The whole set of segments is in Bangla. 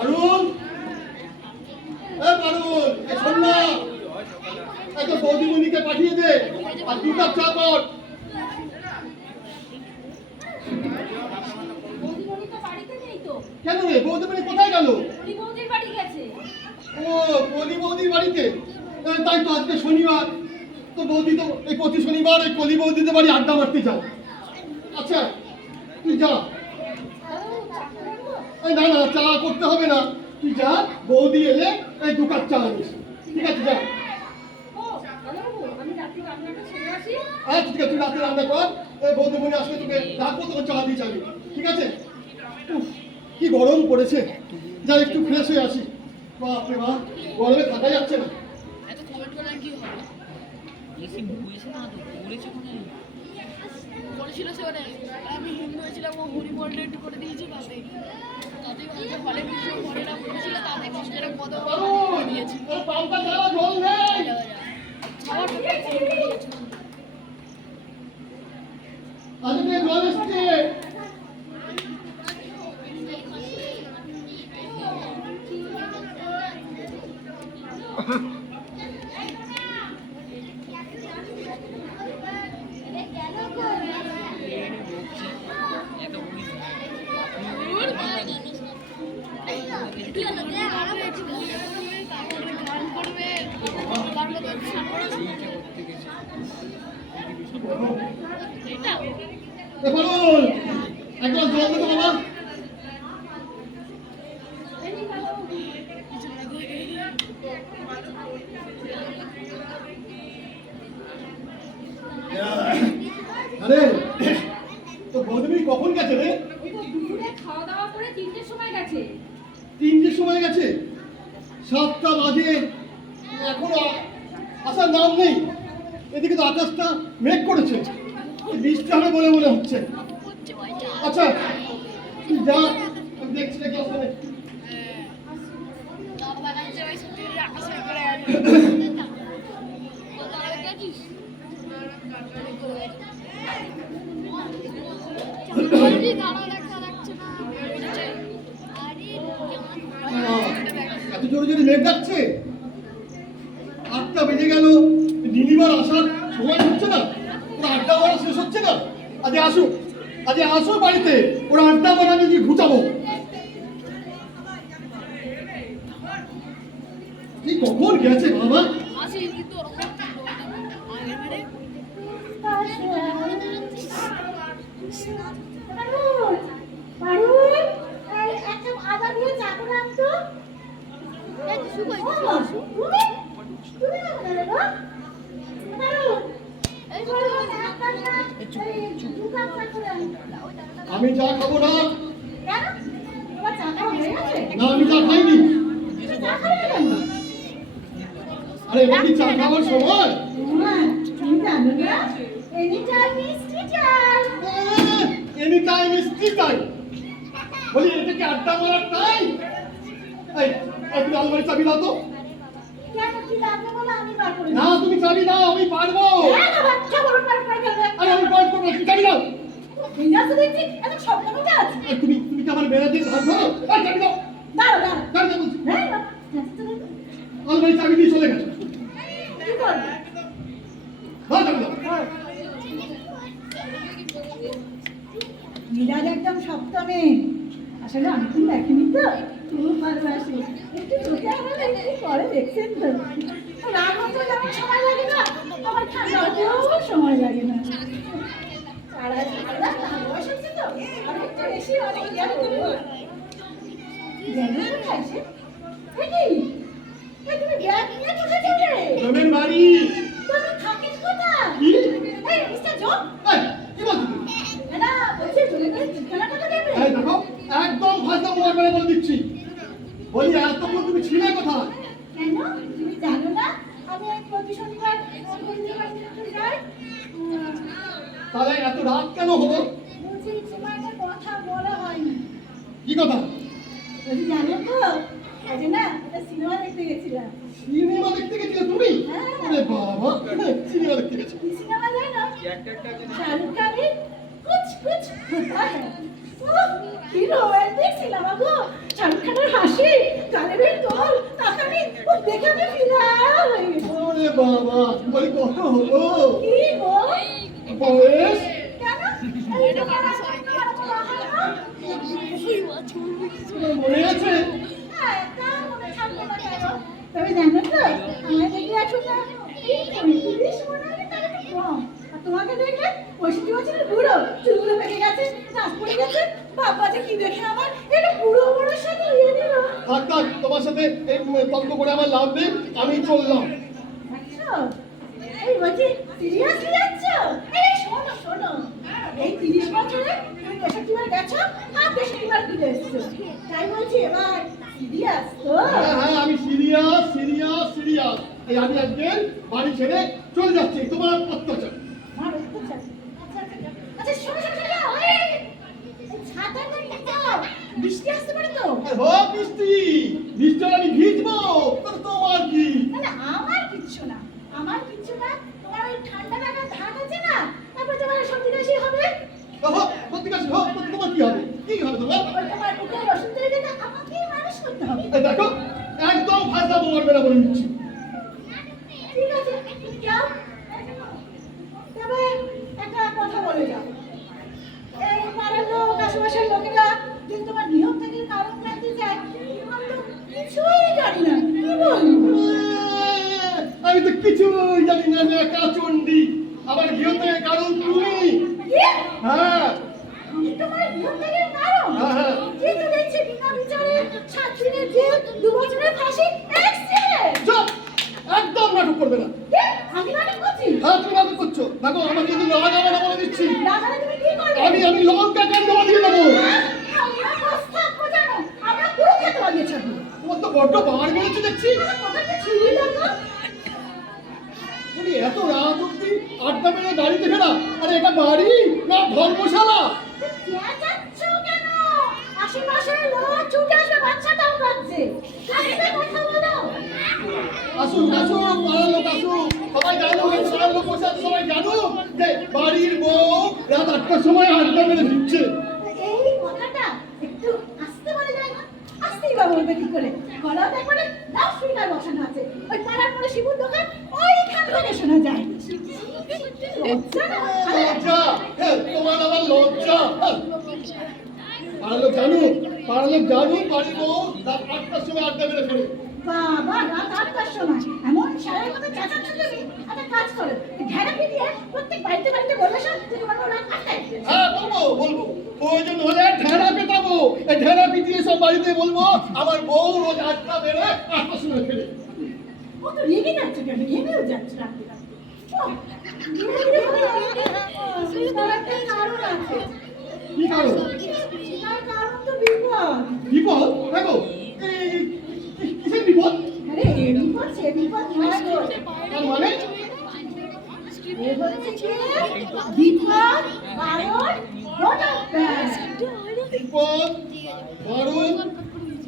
পারুল, পারুল, শোন না, একটা বৌদিমণিকে পাঠিয়ে দে আর 2 কাপ চা কর। কেন রে, বৌদিমণি কোথায় গেল? ও, কলি বৌদির বাড়িতে। তাই তো, আজকে শনিবার, তো বৌদি তো এই প্রতি শনিবার এই কলি বৌদিদের বাড়ি আড্ডা মারতে যাও। আচ্ছা তুই যা। না না, চা করতে হবে না, তুই যা, বৌদি এলে এই 2 কাপ চা আনিস। ঠিক আছে, যা। আচ্ছা ঠিক আছে, তুই রাতে রান্না কর, এই বৌদিমণি আসলে তোকে ডাকবো, তোকে চা দিয়ে যাবি। ঠিক আছে? কি গরম পড়েছে, যা একটু ফ্রেশ হয়ে আসি। বাপরে বাপ, গরমে থাকা যাচ্ছে না। আমি হিন্দু হয়েছিলাম, ও হরি বলটা একটু করে দিয়েছি, তাতে হলে কিছু করে না করেছিল, তাদের কষ্টের কত দিয়েছি। জল এসছে। এক গ্লাস জল দেবো বাবা। আরে তো বৌদিমণি কখন গেছে রে? খাওয়া দাওয়া করে 3টের সময় গেছে। 3টের সময় গেছে? 7টা বাজে, এখনো আসার নাম নেই। এদিকে তো আকাশটা মেঘ করেছে, বৃষ্টি হবে বলে মনে হচ্ছে। আচ্ছা তুই যা, আমি দেখছি নাকি আসলে। এত জোরে জোরে মেঘ ডাকছে, 8টা বেজে গেল, নীলিমার আসার সময় হচ্ছে না, ওরা আড্ডা মারা শেষ হচ্ছে না। আজকে আসো বাড়িতে, ওরা আড্ডা মারা নিয়ে ঘুচাবো। তুই কখন গেছে বাবা? আমি চা খাবো না। না, আমি চা খাইনি। আরে এটা কি চা খাবার সময়? Any time is tea time. বলি এটা কি আড্ডা মারার টাইম? এই তুমি আলমারি চাবি দাও তো। না তুমি চাবি দাও, আমি পারবো। আরে আমি পারবো না, তুমি চাবি দাও। তুমি কি আমার বেড়া দিয়ে ভাবছো? চাবি দাও। চাবি দাও বলছি। আলমারি চাবি দিয়ে চলে গেছে। মিরাজ একদম সপ্তমে, আসলে অনেকদিন দেখেনি তো, খুব ভালোবাসি। একটু চোখে আনালে একটু পরে দেখছেন তো, রাগ হতে যেমন সময় লাগে না, আমার ঠান্ডা হতেও সময় লাগে না। বয়স হচ্ছে তো, আমি একটু বেশি অনেক জ্ঞান করবো। জ্ঞানের কোথায় আসে? তুমি ব্যাগ নিয়ে কোথায় যাবে? জমির বাড়ি। তুমি থাকিস কোথায়? এই মিস্টার জো, কি বলছো? না বলছি তুমি ঠিকানা কোথা দেবে? এই দেখো, একদম ভাষা মোবাইল করে বলে দিচ্ছি। বলি এতক্ষণ তুমি ছিলে কোথায়? কেন তুমি জানো না আমি এক প্রতি শনিবার বন্ধুদের বাড়িতে যাই? তাহলে এত রাত কেন হলো? বলছি তোমার একটা কথা বলা হয়নি। কি কথা? বলছি জানো তো, আজ না একটা সিনেমা দেখতে গেছিলাম। সিনেমা দেখতে গেছিলে তুমি? আরে বাবা, সিনেমা দেখতে গেছো? কি সিনেমা জানো? শাহরুখ খানের কুছ কুছ হোতা হ্যায়। কি রোমান্টিক সিনেমা গো, শাহরুখ খানের হাসি দেখে আমি ফিলাল হয়ে গেছি। ওরে বাবা, বলি কত হলো? কি গো? বয়স? কেন? এই তোমার তোমার বলা হয় না? তোমার মনে আছে? হ্যাঁ, তা মনে থাকবে না কেন? তবে জানো তো, আমায় দেখলে এখন না এই ৩৫ মনে হয় তার একটু কম। আর তোমাকে দেখলে ৬৫ বছরের বুড়ো, চুলগুলো পেকে গেছে, নাক পড়ে গেছে। বাবা যে কি দেখে আমার এটা বুড়ো বুড়োর সাথে বিয়ে দিল। থাক থাক, তোমার সাথে এই তর্ক করে আমার লাভ নেই, আমি চললাম। আচ্ছা, এই বলছি সিরিয়াসলি যাচ্ছ? এই শোনো শোনো, এই ৩০ বছরে তুমি ৬৫ বার গেছো আর ৬৩ বার ফিরে এসছো। তাই বলছি এবার সিরিয়াস তো? হ্যাঁ হ্যাঁ, আমি সিরিয়াস সিরিয়াস সিরিয়াস। এই আমি একদিন বাড়ি ছেড়ে চলে যাচ্ছি, তোমার অত্যাচার। আমার অত্যাচার। আচ্ছা আচ্ছা আচ্ছা, শোনো শোনো শোনো, এই ছাতাটা নিয়ে যাও, বৃষ্টি আসতে পারে তো। হোক বৃষ্টি, বৃষ্টি হলে আমি ভিজবো, তো তোমার কি? না না, আমার কিচ্ছু না, আমার কিচ্ছু না। তোমার ওই ঠান্ডা লাগার ধাত আছে না, তারপর তোমার সর্দি কাশি হবে। হোক, সত্যি কাছে হোক, তো তোমার কি হবে? কি হবে তোমার? ওই তোমার বুকের ওষুধ তৈরি করতে আমাকেই মানুষ করতে হবে। এই দেখো, একদম ফাজলামো মারবে না বলে দিচ্ছি। ঠিক আছে, তুমি যাও। তবে একটা কথা বলে যাও, এই পাড়ার লোক আশেপাশের লোকেরা যদি তোমার নিয়ম থেকে কারণ জানতে চায়, আমি তো কিছুই জানি না, কি বলবো? আমি তো কিছুই জানি না, আমি একা চণ্ডী। আমার গৃহ থেকে কারণ তুমি। কি? হ্যাঁ আমি তোমার নিয়ম থেকে কারণ? হ্যাঁ। এই তো দেখছি বিনা বিচারে ৭ দিনের জেল, ২ বছরের ফাঁসি, এক্সিডেন্ট। চুপ, একদম নাটক করবে না। কি? আমি নাটক করছি? হ্যাঁ, তুমি নাটক করছো। দেখো, আমাকে কিন্তু লাগাবে না বলে দিচ্ছি। লাগালে তুমি কি করবে? আমি লঙ্কা কান জমা দিয়ে দেবো। আমরা প্রস্তাব বোঝানো, আমরা কুরুক্ষেত্র বানিয়ে ছাড়বো। তোমার তো বড্ড বার বেড়েছে দেখছি। কথাটা ছিঁড়ি লাগলো। তুমি এত রাত অব্দি আড্ডা মেরে বাড়িতে ফেরা, আরে এটা বাড়ি না ধর্মশালা? চেঁচাচ্ছ কেন? আশেপাশের লোক ছুটে আসবে, বাচ্চাটাও কাঁদছে। কাঁদবে, কথা বলো। আসুন আসুন, পাড়ার লোক আসুন, সবাই জানুক, পাড়ার লোক বসে আছে, সবাই জানুক যে বাড়ির বউ রাত ৮টার সময় আড্ডা মেরে ফিরছে। এই কথাটা একটু আস্তে বলে যায় না? আস্তেই বা বলবে কি করে? গলাতে একবারে লাউড স্পিকার বসানো আছে। ওই পাড়ার পরে শিবুর দোকান, ওইখান থেকে শোনা যায়। লজ্জা না? আরে, লজ্জা? হ্যাঁ, তোমার আবার লজ্জা? হ্যাঁ। পাড়ার লোক জানুক, পাড়ার লোক জানুক বাড়ির বউ রাত ৮টার সময় আড্ডা মেরে ফেরে। বাবা, রাত ৮টার সময় এমন সারার কথা চেঁচাচ্ছ তুমি? একটা কাজ করো, ঢেরাপি দিয়ে প্রত্যেক বাড়িতে বাড়িতে বলে আসো যে তোমার বউ রাত ৮টায় ফিরেছে। হ্যাঁ, বলবো প্রয়োজন হলে ঢেরা পেটাবো। এই ঢেরা পিটিয়ে সব বাড়িতে বলবো আমার বউ রোজ ৮টা বেড়ে ৮টার সময় ফেরে। ও তো রেগে যাচ্ছে কেন? ঘেমেও যাচ্ছে রাত্রে রাত্রে। ওহ, ধীরে ধীরে বলো। তার একটা কারণ আছে। কি কারণ? তার কারণ তো বিপদ। বিপদ? দেখো, কিসের বিপদ? আরে এ বিপদ সে বিপদ নয় গো। তার মানে? এ হচ্ছে কি বিপদ, কারণ, ঘটক। বিপদ, বারণ,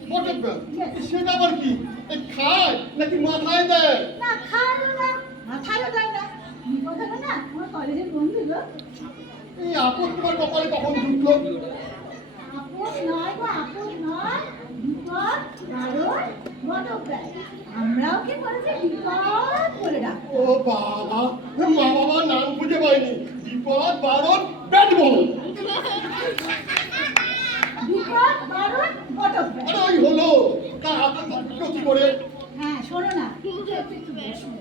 ফটোগ্রাফ। সেটা আবার কি? এই খায় নাকি মাথায় দেয়? না খায়ও না, মাথায়ও দেয় না। বিপদ হলো না আমার কলেজের বন্ধু গো। এই আপদ তোমার কপালে কখন ঢুকলো? আপদ নয় গো, আপদ নয়। বিপদ, কারণ, ঘটক। আমরা ওকে কলেজে বিপদ বলে ডাকবো। ও বাবা, মা বাবার নাম খুঁজে পাইনি। বিপদ, বারণ, ব্যাট বল। বিপদ, কারণ, ঘটক। আরে ওই হলো, তা আপদ ঢুকলো কি করে? হ্যাঁ শোনো না,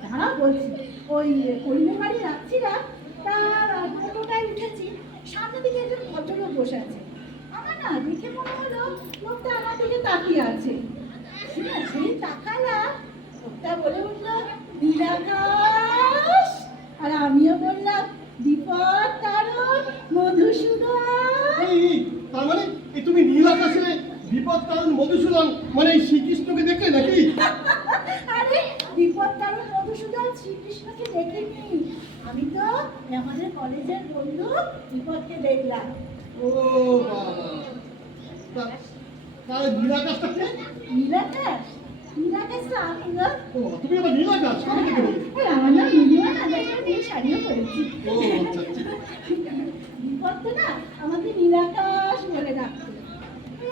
দাঁড়াও বলছি। ওই করিমের বাড়ি যাচ্ছিলাম, তার টোটোটায় উঠেছি, সামনে দিকে একজন ভদ্রলোক বসে আছে। আমার না দেখে মনে হলো লোকটা আমার দিকে তাকিয়ে আছে। ঠিক আছে, তাকালাম, লোকটা বলে উঠলো নীলাকাশ, আর আমিও বললাম বিপদ তারণ মধুসূদন। তার মানে এই তুমি নীল আকাশে বিপদ কারণ মধুসূদন মানে এই শ্রীকৃষ্ণকে দেখলে নাকি? আরে বিপদ তারণ মধুসূদন শ্রীকৃষ্ণকে দেখিনি, আমি তো আমাদের কলেজের বন্ধু বিপদকে দেখলাম। ও বাবা, তার নীল আকাশটা কে? নীলাকাশ, নীলাকাশটা আমি গো। ও, তুমি আবার নীল আকাশ কবে থেকে বলে? এই আমার নাম নীলিমা, না দেখে নীল শাড়িও পরেছি। ও আচ্ছা আচ্ছা। বিপদ তো না আমাকে নীলাকাশ বলে ডাকতো।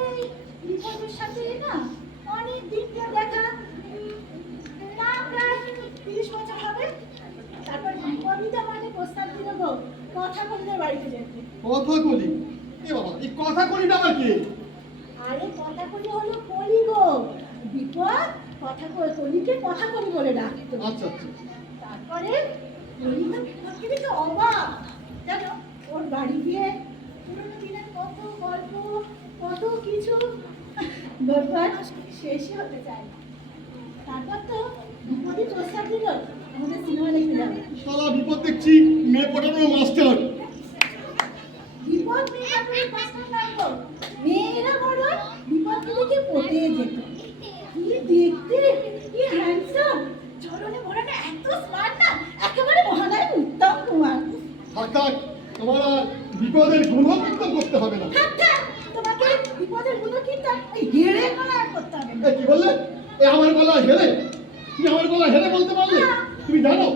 এই বিপদের সাথে না অনেক দিন পর দেখা, কথা কবি বলে ডাকতো। আচ্ছা আচ্ছা। তারপরে ওই তো বিপদকে দেখে অবাক, জানো ওর বাড়ি গিয়ে পুরোনো দিনের কত গল্প, কত কিছু ব্যাপার শেষই হতে চায় না। তারপর তো বিপদই প্রস্তাব দিল আমাদের সিনেমা দেখতে যাবে। সারা বিপদ দেখছি মেয়ে পটানোর মাস্টার। বিপদ মেয়ে আপনার পাঁচটা নামবো, মেয়েরা বড় বিপদকে দেখে পটে যেত। কি দেখতে, কি হ্যান্ডসাম, চরণে ভরাটা এত স্মার্ট না, একেবারে মহানায়ক উত্তম কুমার। থাক তোমার আর বিপদের গুণকীর্তন করতে হবে না। থাক থাক, তোমাকে বিপদের গুণকীর্তন এই হেড়ে গলা আর করতে হবে না। কি বললে? আমার গলা হেরে? তুমি আমার গলা হেরে বলতে পারলে? তুমি জানো,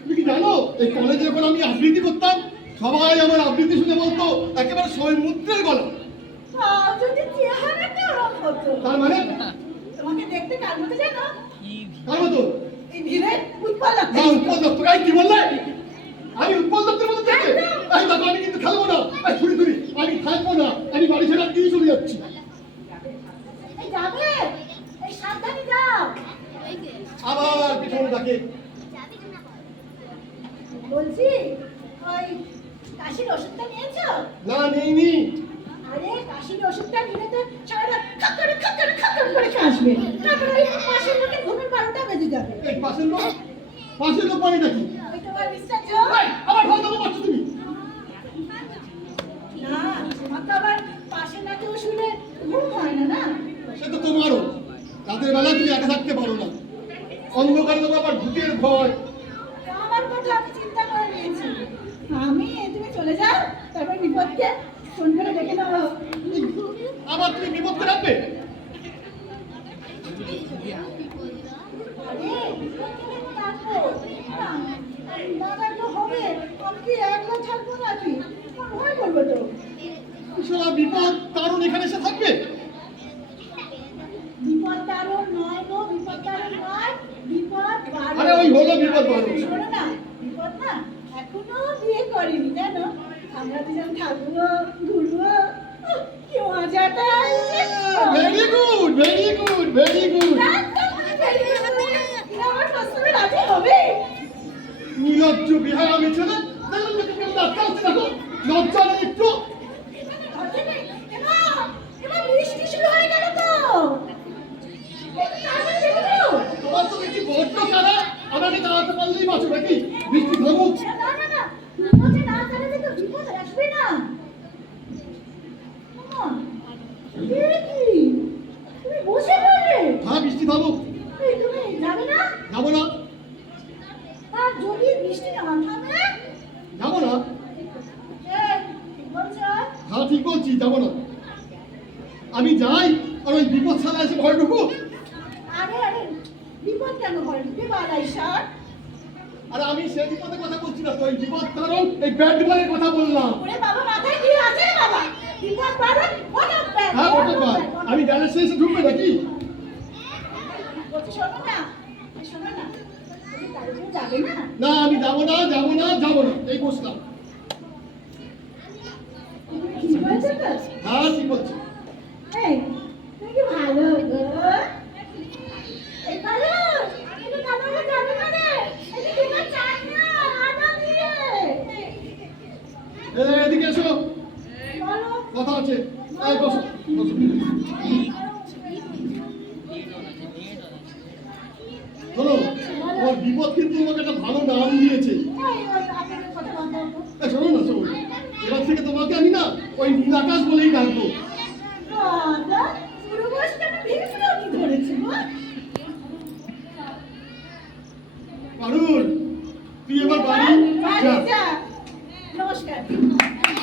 তুমি কি জানো এই কলেজে যখন আমি আবৃত্তি করতাম সবাই আমার আবৃত্তি শুনে বলতো একেবারে সৈমুদ্রের গলা। যদি চেহারাটা ওরকম হতো। তার মানে? তোমাকে দেখতে কার মতো জানো? কার মতো? এই ধীরে উৎপল না, উৎপল দত্ত। কি বললে? আমি উৎপল দত্তের মতো দেখতে? এই দেখো আমি কিন্তু খেলবো না। ছুরি ছুরি আমি থাকবো না, আমি বাড়ি ছেড়ে দিয়ে চলে যাচ্ছি। এই যাবে, এই সাবধানে যাও। আবার পিছনে ডাকে। বলছি ওই কাশির ওষুধটা নিয়েছো? না, নেইনি। আরে কাশির ওষুধটা নিলে তো সারা খাক্কর করে কাশবে, তারপরে ওই পাশের লোকের ঘুমের 12টা বেজে যাবে। এই পাশের লোক? পাশের লোক মানে নাকি? ওই তোমার মিস্টার জো। আবার ফোন দেবো পাচ্ছ তুমি? না, তোমার তো আবার পাশে না কেউ শুনে ঘুম হয় না না। সে তো তোমারও। রাতের বেলা তুমি একা থাকতে পারো না, অন্ধকারে তোমার আবার ভূতের ভয়। আমার কথা আমি চিন্তা করে নিয়েছি। তুমি চলে যাও, তারপর বিপদকে ফোন করে ডেকে নেবো। আবার তুমি বিপদকে রাখবে? আরে বিপদকে ডেকে ডাকবো। না ডাকলে হবে, আমি কি একলা থাকবো নাকি? আমার ভয় করবে তো। সারা বিপদ কারণ এখানে এসে থাকবে? বিপদ তারণ নয় গো, বিপদ তারণ নয়, বিপদ বারণ। আরে ওই হলো বিপদ বারণ। শোনো না, বিপদ না এখনো বিয়ে করেনি জানো। আমরা দুজন থাকবো, ঘুরবো, কি মজাটা আসবে। Very good, very good, very good. আমার প্রস্তাবে রাজি হবে? নির্লজ্জ বিহারামি ছেলে। দেখো লোকে কেমন আটকাচ্ছে, দেখো লজ্জা নেই একটু। এবার বৃষ্টি শুরু হয়ে গেল তো। তাড়াতাড়ি দেখো। তোমার তো দেখছি বড্ড কারা। আমাকে দাঁড়াতে পারলেই বাঁচো নাকি? বৃষ্টি থামুক। না, বিপদে না চালালে তো বিপদ আসবে না। কি? তুমি বসে পড়লে? হ্যাঁ, বৃষ্টি থামুক। এই তুমি যাবে না? যাবো না, আর যদি বৃষ্টি না থামে? যাবো না। এই, ঠিক বলছো? হ্যাঁ ঠিক বলছি, যাবো না। আমি যাই আর ওই বিপদ ছাড়া এসে ভয় ঢুকুক। আরে বিপদ কেন হয়? বেবালাই সার। আর আমি সেই বিপদের কথা বলছি না তো, ওই বিপদ কারণ এই ব্যাট বলের কথা বললাম। ওরে বাবা, মাথায় কি আছে রে বাবা? বিপদ বারণ, হঠাৎ ব্যাগ। হ্যাঁ ওটা কর। আমি গ্যারেজ এসে ঢুকবে নাকি? বলছি শোনো না, তুমি তাড়াতাড়ি যাবে না? না, আমি যাবো না, যাবো না, যাবো না, এই বসলাম। ঠিক বলছো তো? হ্যাঁ ঠিক বলছি। এই, তুমি কি ভালো গো? এই ভালো, তুমি কালকে যাবে না রে? এই যে তোমার চান না, আদা দিয়ে। এদিকে এসো, বলো। কথা আছে। এই বসো, বসো। শোনো, তোমার বিপদ কিন্তু তোমাকে একটা ভালো নাম দিয়েছে। ওই আপনাদের কথা বন্ধ করো। এই শোনো না, শোনো। এবার থেকে তোমাকে আমি না ওই নীল আকাশ বলেই ডাকবো। বাবা,